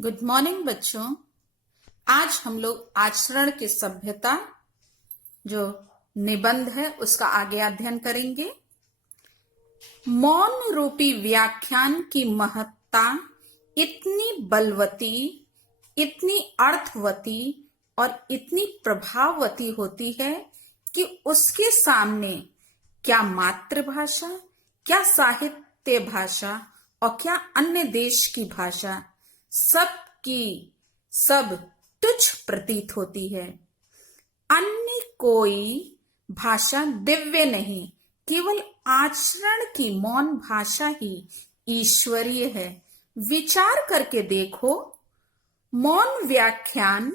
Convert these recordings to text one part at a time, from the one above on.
Good morning बच्चों। आज हम लोग आचरण की सभ्यता जो निबंध है उसका आगे अध्ययन करेंगे। मौन रूपी व्याख्यान की महत्ता इतनी बलवती, इतनी अर्थवती और इतनी प्रभाववती होती है कि उसके सामने क्या मातृभाषा, क्या साहित्य भाषा और क्या अन्य देश की भाषा सब की सब तुच्छ प्रतीत होती है। अन्य कोई भाषा दिव्य नहीं, केवल आचरण की मौन भाषा ही ईश्वरीय है। विचार करके देखो, मौन व्याख्यान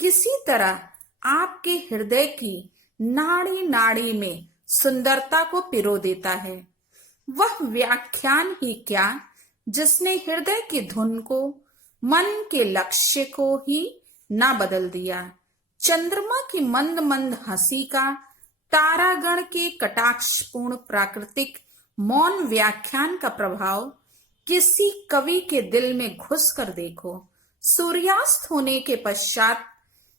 किसी तरह आपके हृदय की नाड़ी नाड़ी में सुंदरता को पिरो देता है। वह व्याख्यान ही क्या जिसने हृदय की धुन को, मन के लक्ष्य को ही ना बदल दिया। चंद्रमा की मंद मंद हंसी का, तारागण के कटाक्षपूर्ण प्राकृतिक मौन व्याख्यान का प्रभाव किसी कवि के दिल में घुस कर देखो। सूर्यास्त होने के पश्चात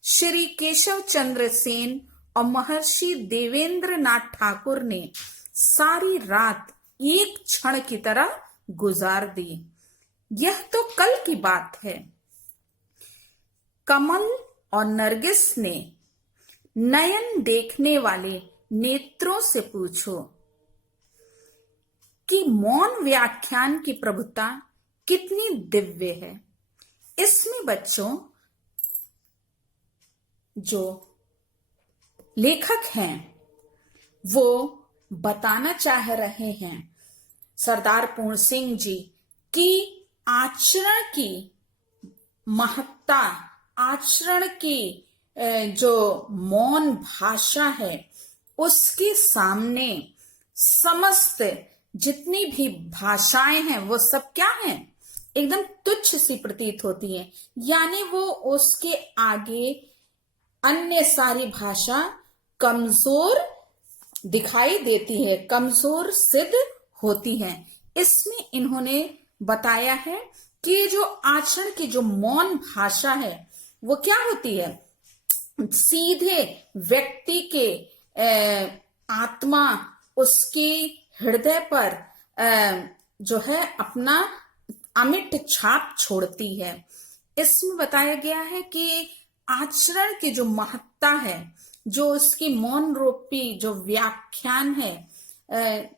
श्री केशव चंद्र सेन और महर्षि देवेंद्र नाथ ठाकुर ने सारी रात एक क्षण की तरह गुजार दी। यह तो कल की बात है। कमल और नरगिस ने नयन देखने वाले नेत्रों से पूछो कि मौन व्याख्यान की प्रभुता कितनी दिव्य है। इसमें बच्चों जो लेखक हैं वो बताना चाह रहे हैं, सरदार पूर्ण सिंह जी, कि आचरण की महत्ता, आचरण की जो मौन भाषा है उसके सामने समस्त जितनी भी भाषाएं हैं वो सब क्या हैं, एकदम तुच्छ सी प्रतीत होती हैं। यानी वो उसके आगे अन्य सारी भाषा कमजोर दिखाई देती है, कमजोर सिद्ध होती हैं। इसमें इन्होंने बताया है कि जो आचरण की जो मौन भाषा है वो क्या होती है, सीधे व्यक्ति के आत्मा, उसकी हृदय पर जो है अपना अमिट छाप छोड़ती है। इसमें बताया गया है कि आचरण की जो महत्ता है, जो उसकी मौन रूपी जो व्याख्यान है,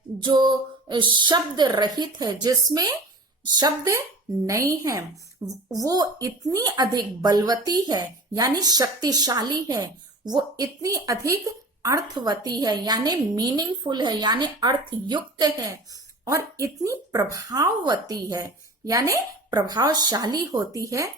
जो शब्द रहित है, जिसमें शब्द नहीं है, वो इतनी अधिक बलवती है यानी शक्तिशाली है, वो इतनी अधिक अर्थवती है यानी मीनिंगफुल है यानी अर्थयुक्त है, और इतनी प्रभाववती है यानी प्रभावशाली होती है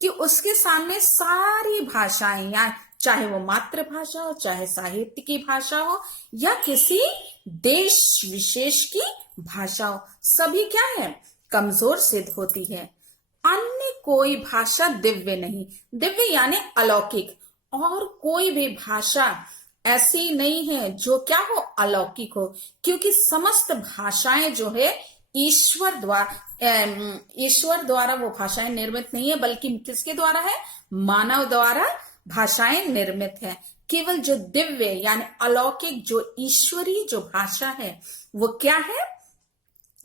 कि उसके सामने सारी भाषाएं, या चाहे वो मातृभाषा हो, चाहे साहित्य की भाषा हो, या किसी देश विशेष की भाषा हो, सभी क्या है, कमजोर सिद्ध होती है। अन्य कोई भाषा दिव्य नहीं, दिव्य यानी अलौकिक, और कोई भी भाषा ऐसी नहीं है जो क्या हो, अलौकिक हो, क्योंकि समस्त भाषाएं जो है ईश्वर द्वारा वो भाषाएं निर्मित नहीं है, बल्कि किसके द्वारा है, मानव द्वारा भाषाएं निर्मित है। केवल जो दिव्य यानी अलौकिक, जो ईश्वरीय जो भाषा है वो क्या है,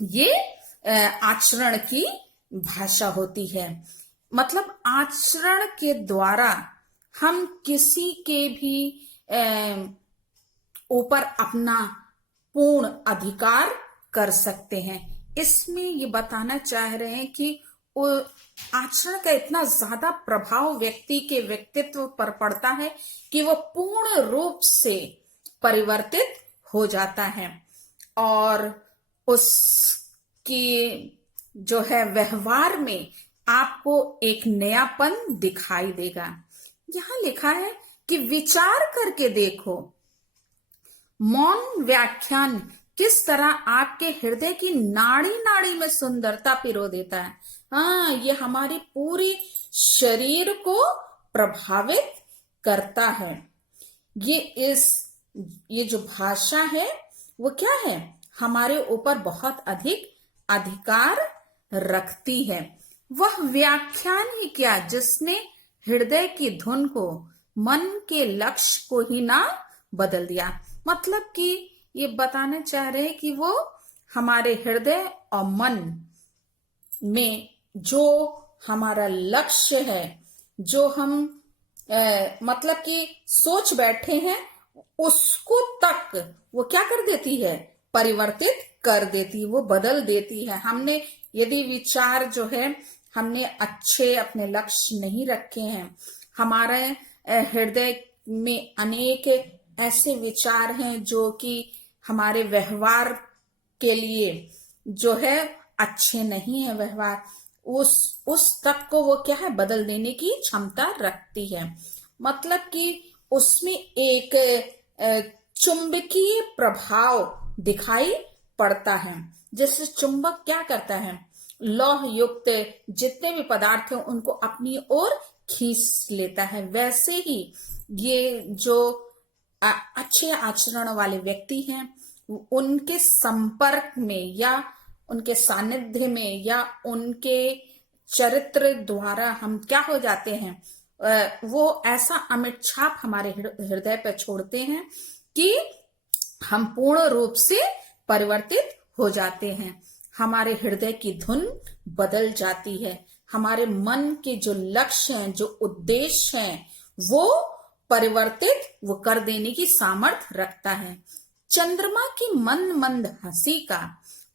ये आचरण की भाषा होती है। मतलब आचरण के द्वारा हम किसी के भी ऊपर अपना पूर्ण अधिकार कर सकते हैं। इसमें ये बताना चाह रहे हैं कि आचरण का इतना ज्यादा प्रभाव व्यक्ति के व्यक्तित्व पर पड़ता है कि वो पूर्ण रूप से परिवर्तित हो जाता है, और उसकी जो है व्यवहार में आपको एक नयापन दिखाई देगा। यहां लिखा है कि विचार करके देखो, मौन व्याख्यान किस तरह आपके हृदय की नाड़ी नाड़ी में सुंदरता पिरो देता है। हाँ, ये हमारी पूरी शरीर को प्रभावित करता है। ये जो भाषा है वो क्या है, हमारे ऊपर बहुत अधिक अधिकार रखती है। वह व्याख्यान ही क्या जिसने हृदय की धुन को, मन के लक्ष्य को ही ना बदल दिया। मतलब कि ये बताना चाह रहे हैं कि वो हमारे हृदय और मन में जो हमारा लक्ष्य है, जो हम मतलब कि सोच बैठे हैं, उसको तक वो क्या कर देती है, परिवर्तित कर देती है, वो बदल देती है। हमने यदि विचार जो है हमने अच्छे अपने लक्ष्य नहीं रखे हैं, हमारे हृदय में अनेक ऐसे विचार हैं जो कि हमारे व्यवहार के लिए जो है अच्छे नहीं है, व्यवहार उस तक को वो क्या है, बदल देने की क्षमता रखती है। मतलब कि उसमें एक चुंबकीय प्रभाव दिखाई पड़ता है। जैसे चुंबक क्या करता है, लौह युक्त जितने भी पदार्थ हैं उनको अपनी ओर खींच लेता है। वैसे ही ये जो अच्छे आचरण वाले व्यक्ति हैं, उनके संपर्क में या उनके सानिध्य में या उनके चरित्र द्वारा हम क्या हो जाते हैं, वो ऐसा अमिट छाप हमारे हृदय पर छोड़ते हैं कि हम पूर्ण रूप से परिवर्तित हो जाते हैं। हमारे हृदय की धुन बदल जाती है। हमारे मन के जो लक्ष्य हैं, जो उद्देश्य हैं, वो परिवर्तित वो कर देने की सामर्थ्य रखता है। चंद्रमा की मंद मंद हंसी का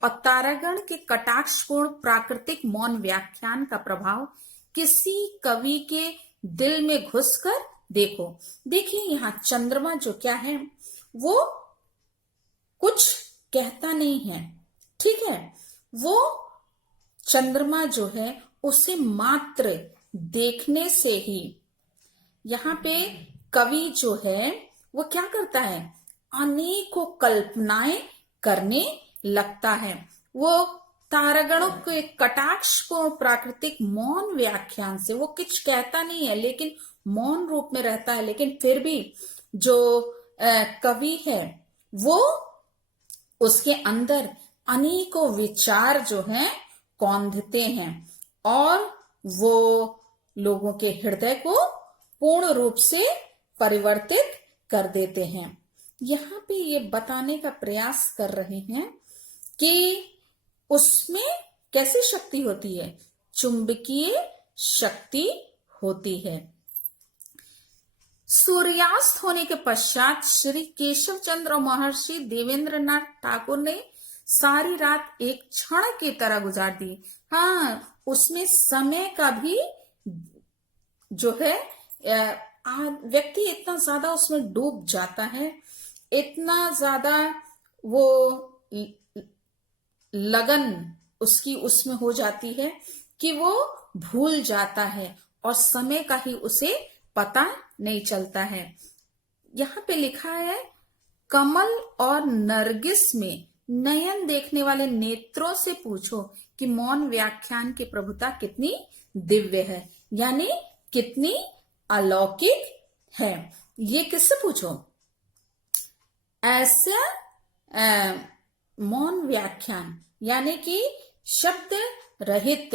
और तारागण के कटाक्षपूर्ण प्राकृतिक मौन व्याख्यान का प्रभाव किसी कवि के दिल में घुसकर देखो। देखिए यहाँ चंद्रमा जो क्या है, वो कुछ कहता नहीं है, ठीक है। वो चंद्रमा जो है उसे मात्र देखने से ही, यहाँ पे कवि जो है वो क्या करता है, अनेकों कल्पनाएं करने लगता है। वो तारागणों के कटाक्षपूर्ण प्राकृतिक मौन व्याख्यान से, वो कुछ कहता नहीं है लेकिन मौन रूप में रहता है, लेकिन फिर भी जो कवि है वो उसके अंदर अनेकों विचार जो हैं कौंधते हैं और वो लोगों के हृदय को पूर्ण रूप से परिवर्तित कर देते हैं। यहाँ पे ये बताने का प्रयास कर रहे हैं कि उसमें कैसी शक्ति होती है, चुंबकीय शक्ति होती है। सूर्यास्त होने के पश्चात श्री केशव चंद्र और महर्षि देवेंद्रनाथ ठाकुर ने सारी रात एक क्षण की तरह गुजार दी। हाँ, उसमें समय का भी जो है व्यक्ति इतना ज्यादा उसमें डूब जाता है, इतना ज्यादा वो लगन उसकी उसमें हो जाती है कि वो भूल जाता है और समय का ही उसे पता नहीं चलता है। यहाँ पे लिखा है, कमल और नरगिस में नयन देखने वाले नेत्रों से पूछो कि मौन व्याख्यान की प्रभुता कितनी दिव्य है, यानी कितनी अलौकिक है। ये किससे पूछो, ऐसा मौन व्याख्यान यानी कि शब्द रहित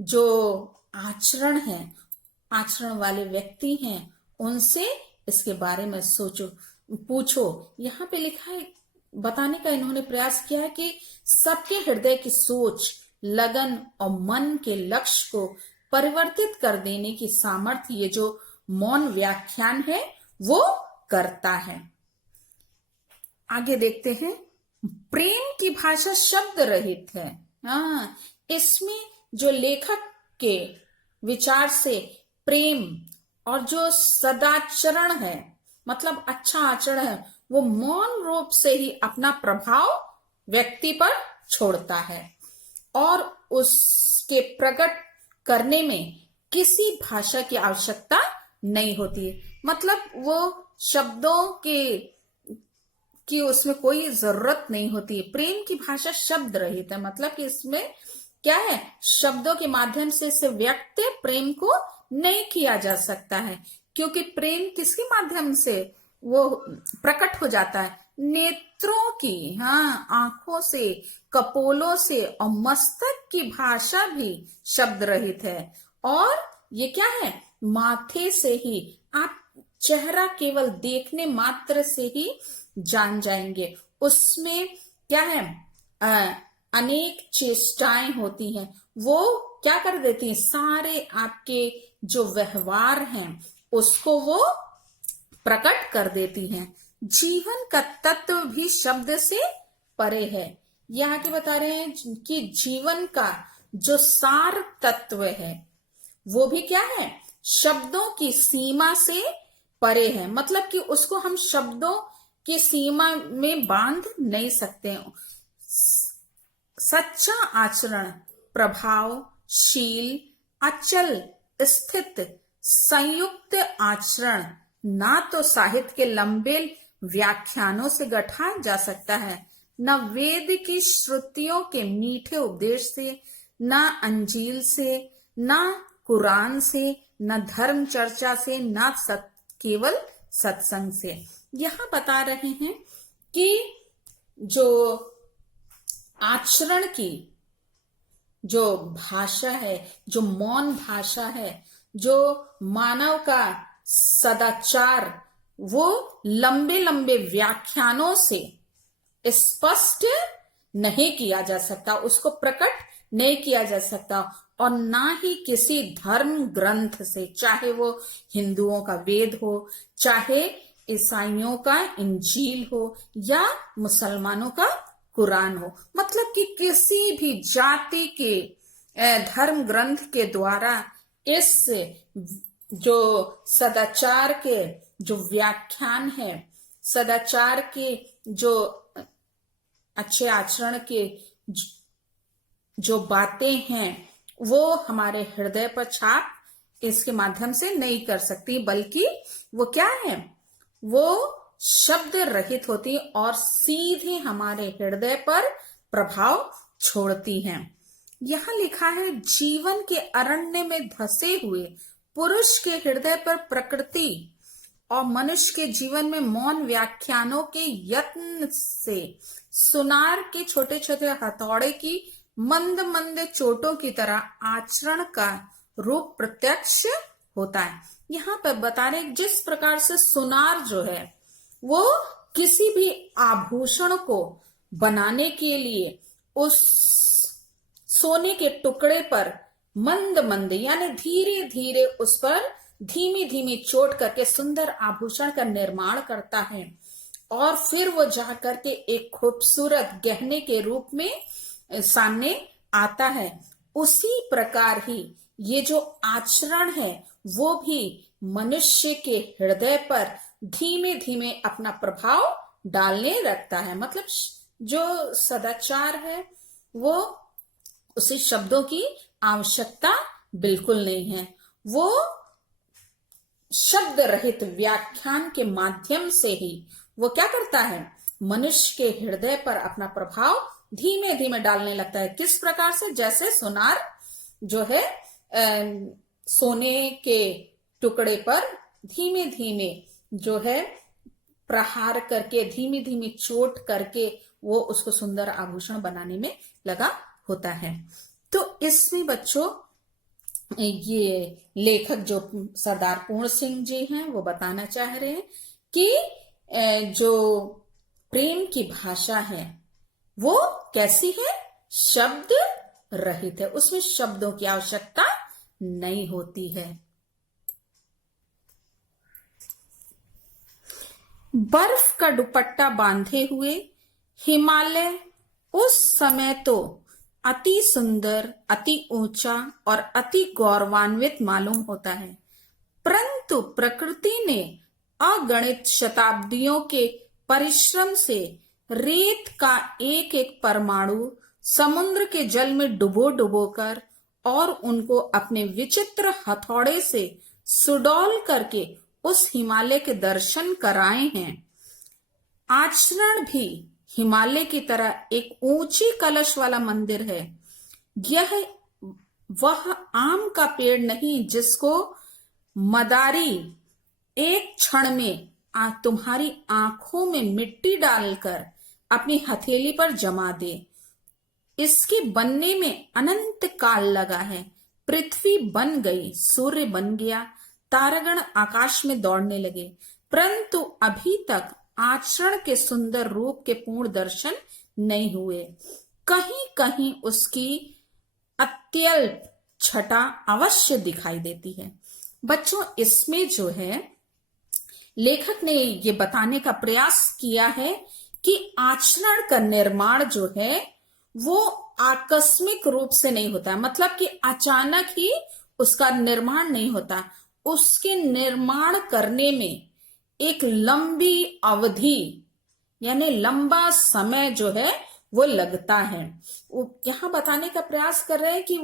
जो आचरण है, आचरण वाले व्यक्ति हैं, उनसे इसके बारे में सोचो, पूछो। यहाँ पे लिखा है, बताने का इन्होंने प्रयास किया है कि सबके हृदय की सोच, लगन और मन के लक्ष्य को परिवर्तित कर देने की सामर्थ्य ये जो मौन व्याख्यान है वो करता है। आगे देखते हैं, प्रेम की भाषा शब्द रहित है। हाँ, इसमें जो लेखक के विचार से प्रेम और जो सदाचरण है, मतलब अच्छा आचरण है, वो मौन रूप से ही अपना प्रभाव व्यक्ति पर छोड़ता है और उसके प्रकट करने में किसी भाषा की आवश्यकता नहीं होती। मतलब वो शब्दों की उसमें कोई जरूरत नहीं होती। प्रेम की भाषा शब्द रहित है, मतलब कि इसमें क्या है, शब्दों के माध्यम से इसे व्यक्त प्रेम को नहीं किया जा सकता है, क्योंकि प्रेम किसके माध्यम से वो प्रकट हो जाता है, नेत्रों की, हाँ, आंखों से, कपोलों से और मस्तक की भाषा भी शब्द रहित है। और ये क्या है, माथे से ही आप चेहरा केवल देखने मात्र से ही जान जाएंगे। उसमें क्या है, अनेक चेष्टाएं होती हैं, वो क्या कर देती हैं, सारे आपके जो व्यवहार हैं उसको वो प्रकट कर देती हैं। जीवन का तत्व भी शब्द से परे है। यहाँ के बता रहे हैं कि जीवन का जो सार तत्व है वो भी क्या है, शब्दों की सीमा से परे है। मतलब कि उसको हम शब्दों की सीमा में बांध नहीं सकते। सच्चा आचरण प्रभावशील, अचल, स्थित, संयुक्त आचरण ना तो साहित्य के लंबे व्याख्यानों से गढ़ा जा सकता है, न वेद की श्रुतियों के मीठे उपदेश से, न अंजील से, न कुरान से, न धर्म चर्चा से, न केवल सत्संग से। यहां बता रहे हैं कि जो आचरण की जो भाषा है, जो मौन भाषा है, जो मानव का सदाचार, वो लंबे लंबे व्याख्यानों से स्पष्ट नहीं किया जा सकता, उसको प्रकट नहीं किया जा सकता, और ना ही किसी धर्म ग्रंथ से, चाहे वो हिंदुओं का वेद हो, चाहे ईसाइयों का इंजील हो, या मुसलमानों का कुरान हो। मतलब कि किसी भी जाति के धर्म ग्रंथ के द्वारा इस जो सदाचार के जो व्याख्यान है, सदाचार के जो अच्छे आचरण के जो बातें हैं, वो हमारे हृदय पर छाप इसके माध्यम से नहीं कर सकती, बल्कि वो क्या है, वो शब्द रहित होती और सीधे हमारे हृदय पर प्रभाव छोड़ती हैं। यहां लिखा है, जीवन के अरण्य में धसे हुए पुरुष के हृदय पर प्रकृति और मनुष्य के जीवन में मौन व्याख्यानों के यत्न से सुनार के छोटे छोटे हथौड़े की मंद मंद चोटों की तरह आचरण का रूप प्रत्यक्ष होता है। यहाँ पर बता रहे जिस प्रकार से सुनार जो है वो किसी भी आभूषण को बनाने के लिए उस सोने के टुकड़े पर मंद मंद यानी धीरे धीरे उस पर धीमी धीमी चोट करके सुंदर आभूषण का निर्माण करता है, और फिर वो जा करके एक खूबसूरत गहने के रूप में सामने आता है। उसी प्रकार ही ये जो आचरण है वो भी मनुष्य के हृदय पर धीमे धीमे अपना प्रभाव डालने लगता है। मतलब जो सदाचार है वो उसे शब्दों की आवश्यकता बिल्कुल नहीं है, वो शब्द रहित व्याख्यान के माध्यम से ही वो क्या करता है, मनुष्य के हृदय पर अपना प्रभाव धीमे धीमे डालने लगता है। किस प्रकार से, जैसे सुनार जो है सोने के टुकड़े पर धीमे धीमे जो है प्रहार करके, धीमी धीमी चोट करके वो उसको सुंदर आभूषण बनाने में लगा होता है। तो इसमें बच्चों ये लेखक जो सरदार पूर्ण सिंह जी हैं वो बताना चाह रहे हैं कि जो प्रेम की भाषा है वो कैसी है, शब्द रहित है, उसमें शब्दों की आवश्यकता नहीं होती है। बर्फ का दुपट्टा बांधे हुए हिमालय उस समय तो अति सुंदर, अति ऊंचा और अति गौरवान्वित मालूम होता है, परंतु प्रकृति ने अगणित शताब्दियों के परिश्रम से रेत का एक एक परमाणु समुद्र के जल में डुबो डुबो कर और उनको अपने विचित्र हथौड़े से सुडौल करके उस हिमालय के दर्शन कराए हैं। आचरण भी हिमालय की तरह एक ऊंची कलश वाला मंदिर है। यह वह आम का पेड़ नहीं जिसको मदारी एक क्षण में तुम्हारी आंखों में मिट्टी डालकर अपनी हथेली पर जमा दे। इसके बनने में अनंत काल लगा है। पृथ्वी बन गई, सूर्य बन गया, तारागण आकाश में दौड़ने लगे, परंतु अभी तक आचरण के सुंदर रूप के पूर्ण दर्शन नहीं हुए। कहीं कहीं उसकी अत्यल्प छटा अवश्य दिखाई देती है। बच्चों, इसमें जो है लेखक ने ये बताने का प्रयास किया है कि आचरण का निर्माण जो है वो आकस्मिक रूप से नहीं होता, मतलब कि अचानक ही उसका निर्माण नहीं होता। उसके निर्माण करने में एक लंबी अवधि यानी लंबा समय जो है वो लगता है। वो यहां बताने का प्रयास कर रहे हैं कि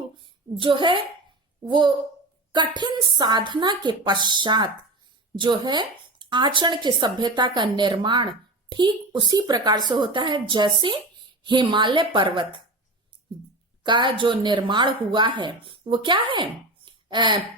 जो है वो कठिन साधना के पश्चात जो है आचरण की सभ्यता का निर्माण ठीक उसी प्रकार से होता है जैसे हिमालय पर्वत का जो निर्माण हुआ है। वो क्या है,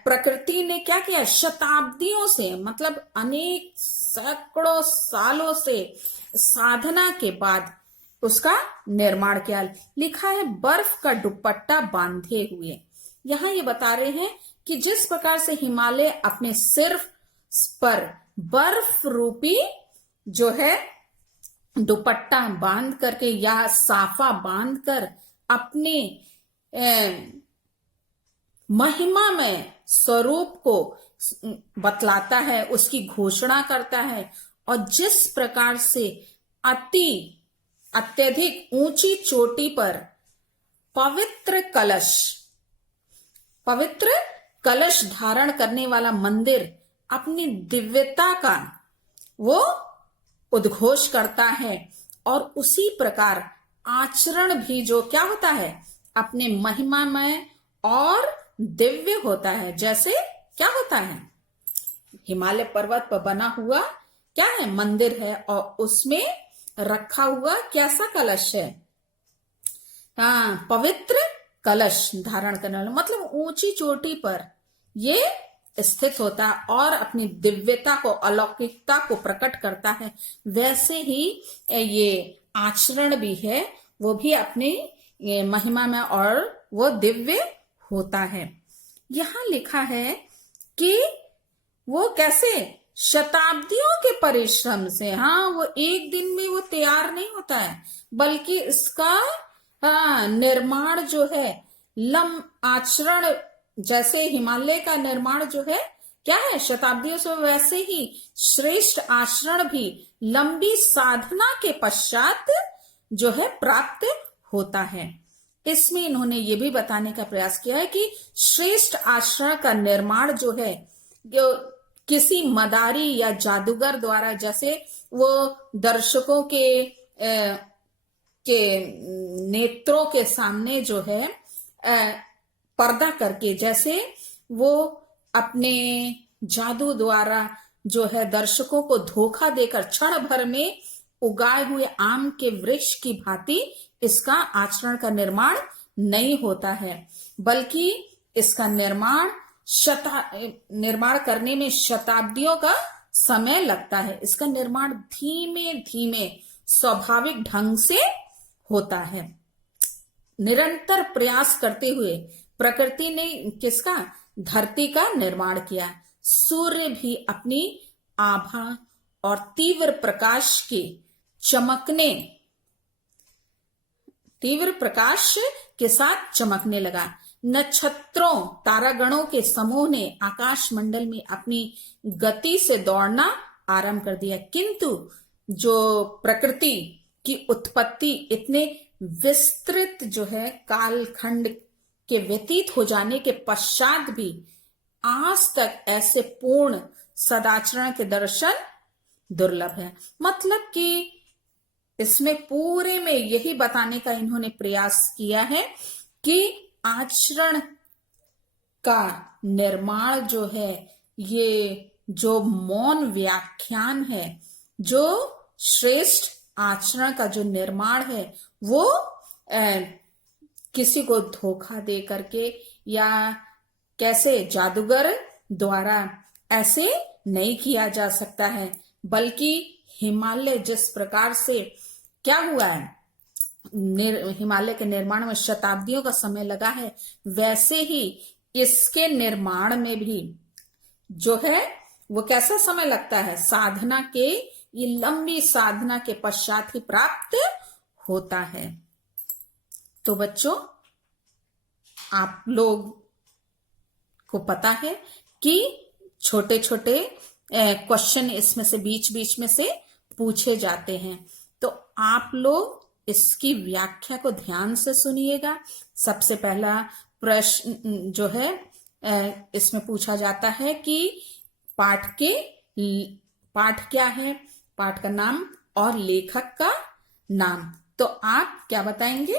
प्रकृति ने क्या किया, शताब्दियों से, मतलब अनेक सैकड़ों सालों से साधना के बाद उसका निर्माण किया। लिखा है बर्फ का दुपट्टा बांधे हुए। यहां ये बता रहे हैं कि जिस प्रकार से हिमालय अपने सिर पर बर्फ रूपी जो है दुपट्टा बांध करके या साफा बांध कर अपने महिमा में स्वरूप को बतलाता है, उसकी घोषणा करता है, और जिस प्रकार से अत्यधिक ऊंची चोटी पर पवित्र कलश धारण करने वाला मंदिर अपनी दिव्यता का वो उद्घोष करता है, और उसी प्रकार आचरण भी जो क्या होता है अपने महिमा में और दिव्य होता है। जैसे क्या होता है, हिमालय पर्वत पर बना हुआ क्या है, मंदिर है, और उसमें रखा हुआ कैसा कलश है, हाँ, पवित्र कलश धारण करने वाला, मतलब ऊंची चोटी पर ये स्थित होता है और अपनी दिव्यता को, अलौकिकता को प्रकट करता है। वैसे ही ये आचरण भी है, वो भी अपनी महिमा में और वो दिव्य होता है। यहां लिखा है कि वो कैसे शताब्दियों के परिश्रम से, हाँ, वो एक दिन में वो तैयार नहीं होता है, बल्कि इसका निर्माण जो है आचरण जैसे हिमालय का निर्माण जो है क्या है शताब्दियों से, वैसे ही श्रेष्ठ आचरण भी लंबी साधना के पश्चात जो है प्राप्त होता है। इसमें इन्होंने ये भी बताने का प्रयास किया है कि श्रेष्ठ आचरण का निर्माण जो है जो किसी मदारी या जादूगर द्वारा, जैसे वो दर्शकों के नेत्रों के सामने जो है पर्दा करके, जैसे वो अपने जादू द्वारा जो है दर्शकों को धोखा देकर क्षण भर में उगाए हुए आम के वृक्ष की भांति इसका आचरण का निर्माण नहीं होता है, बल्कि इसका निर्माण करने में शताब्दियों का समय लगता है। इसका निर्माण धीमे धीमे स्वाभाविक ढंग से होता है। निरंतर प्रयास करते हुए प्रकृति ने किसका, धरती का निर्माण किया। सूर्य भी अपनी आभा और तीव्र प्रकाश के साथ चमकने लगा। नक्षत्रों, तारागणों के समूह ने आकाश मंडल में अपनी गति से दौड़ना आरंभ कर दिया, किंतु जो प्रकृति की उत्पत्ति इतने विस्तृत जो है कालखंड के व्यतीत हो जाने के पश्चात भी आज तक ऐसे पूर्ण सदाचरण के दर्शन दुर्लभ है। मतलब कि इसमें पूरे में यही बताने का इन्होंने प्रयास किया है कि आचरण का निर्माण जो है, ये जो मौन व्याख्यान है, जो श्रेष्ठ आचरण का जो निर्माण है, वो किसी को धोखा दे करके या कैसे जादूगर द्वारा ऐसे नहीं किया जा सकता है, बल्कि हिमालय जिस प्रकार से क्या हुआ है, हिमालय के निर्माण में शताब्दियों का समय लगा है, वैसे ही इसके निर्माण में भी जो है वो कैसा समय लगता है, साधना के, ये लंबी साधना के पश्चात ही प्राप्त होता है। तो बच्चों, आप लोग को पता है कि छोटे छोटे क्वेश्चन इसमें से बीच बीच में से पूछे जाते हैं, तो आप लोग इसकी व्याख्या को ध्यान से सुनिएगा। सबसे पहला प्रश्न जो है इसमें पूछा जाता है कि पाठ क्या है, पाठ का नाम और लेखक का नाम। तो आप क्या बताएंगे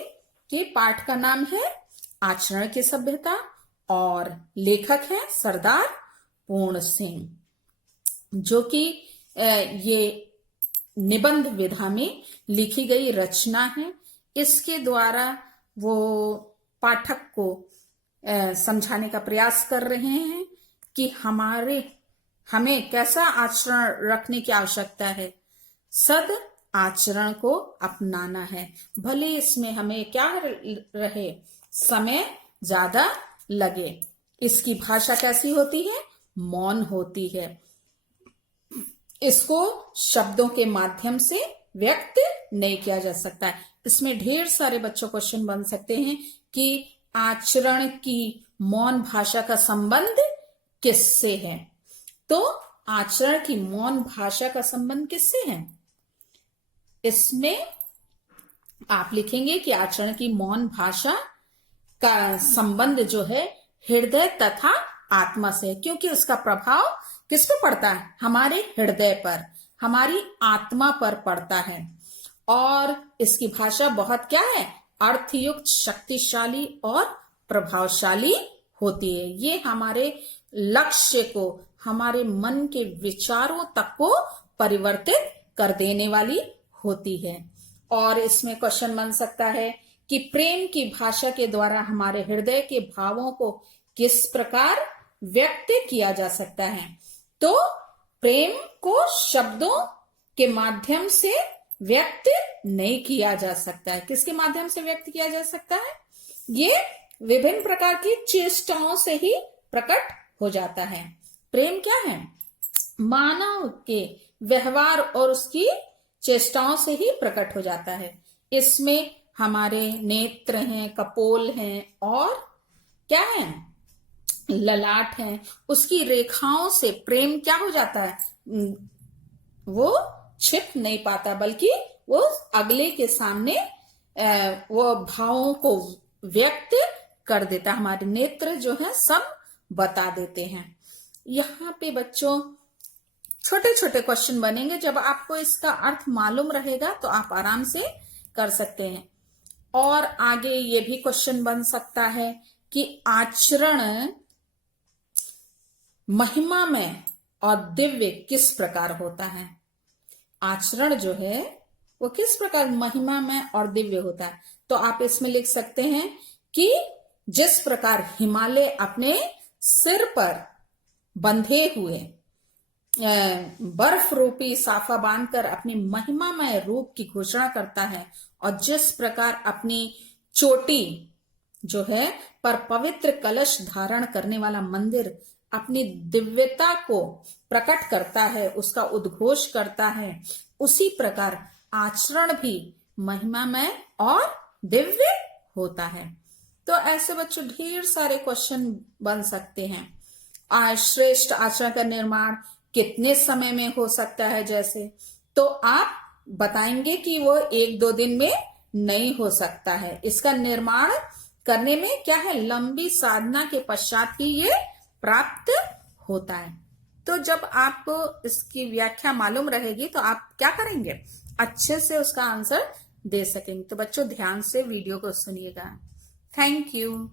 कि पाठ का नाम है आचरण की सभ्यता और लेखक है सरदार पूर्ण सिंह, जो कि ये निबंध विधा में लिखी गई रचना है। इसके द्वारा वो पाठक को समझाने का प्रयास कर रहे हैं कि हमें कैसा आचरण रखने की आवश्यकता है, सद आचरण को अपनाना है, भले इसमें हमें क्या रहे, समय ज्यादा लगे। इसकी भाषा कैसी होती है, मौन होती है, इसको शब्दों के माध्यम से व्यक्त नहीं किया जा सकता है। इसमें ढेर सारे बच्चों क्वेश्चन बन सकते हैं कि आचरण की मौन भाषा का संबंध किससे है। तो आचरण की मौन भाषा का संबंध किससे है, इसमें आप लिखेंगे कि आचरण की मौन भाषा का संबंध जो है हृदय तथा आत्मा से, क्योंकि उसका प्रभाव किस पे पड़ता है, हमारे हृदय पर, हमारी आत्मा पर पड़ता है। और इसकी भाषा बहुत क्या है, अर्थयुक्त, शक्तिशाली और प्रभावशाली होती है। ये हमारे लक्ष्य को, हमारे मन के विचारों तक को परिवर्तित कर देने वाली होती है। और इसमें क्वेश्चन बन सकता है कि प्रेम की भाषा के द्वारा हमारे हृदय के भावों को किस प्रकार व्यक्त किया जा सकता है। तो प्रेम को शब्दों के माध्यम से व्यक्त नहीं किया जा सकता है। किसके माध्यम से व्यक्त किया जा सकता है, ये विभिन्न प्रकार की चेष्टाओं से ही प्रकट हो जाता है। प्रेम क्या है, मानव के व्यवहार और उसकी चेष्टाओं से ही प्रकट हो जाता है। इसमें हमारे नेत्र हैं, कपोल हैं और क्या है, ललाट हैं, उसकी रेखाओं से प्रेम क्या हो जाता है, वो छिप नहीं पाता, बल्कि वो अगले के सामने वो भावों को व्यक्त कर देता। हमारे नेत्र जो है सब बता देते हैं। यहाँ पे बच्चों छोटे छोटे क्वेश्चन बनेंगे, जब आपको इसका अर्थ मालूम रहेगा तो आप आराम से कर सकते हैं। और आगे ये भी क्वेश्चन बन सकता है कि आचरण महिमा में और दिव्य किस प्रकार होता है। आचरण जो है वो किस प्रकार महिमा में और दिव्य होता है। तो आप इसमें लिख सकते हैं कि जिस प्रकार हिमालय अपने सिर पर बंधे हुए बर्फ रूपी साफा बांधकर अपनी महिमामय रूप की घोषणा करता है, और जिस प्रकार अपनी चोटी जो है पर पवित्र कलश धारण करने वाला मंदिर अपनी दिव्यता को प्रकट करता है, उसका उद्घोष करता है, उसी प्रकार आचरण भी महिमामय और दिव्य होता है। तो ऐसे बच्चों ढेर सारे क्वेश्चन बन सकते हैं। श्रेष्ठ आचरण का निर्माण कितने समय में हो सकता है, जैसे तो आप बताएंगे कि वो 1-2 दिन में नहीं हो सकता है। इसका निर्माण करने में क्या है, लंबी साधना के पश्चात ही ये प्राप्त होता है। तो जब आपको इसकी व्याख्या मालूम रहेगी तो आप क्या करेंगे, अच्छे से उसका आंसर दे सकेंगे। तो बच्चों ध्यान से वीडियो को सुनिएगा। Thank you.